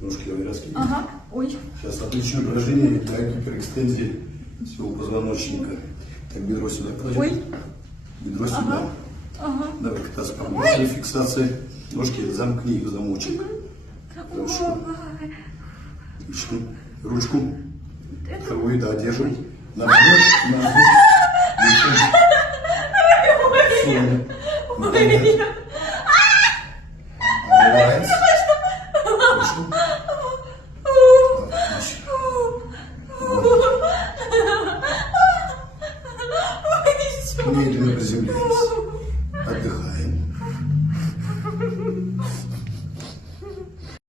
Ножки давай раскинь. Ага. Ой. Сейчас отличное упражнение для гиперэкстензии всего позвоночника. Так, бедро сюда кладем. Ой. Бедро сюда. Ага. Давай таз поближе. Фиксация. Ножки замкни в замочек. Хорошо. Отлично. Ручку. Вторую, да, держим. Наоборот, наоборот.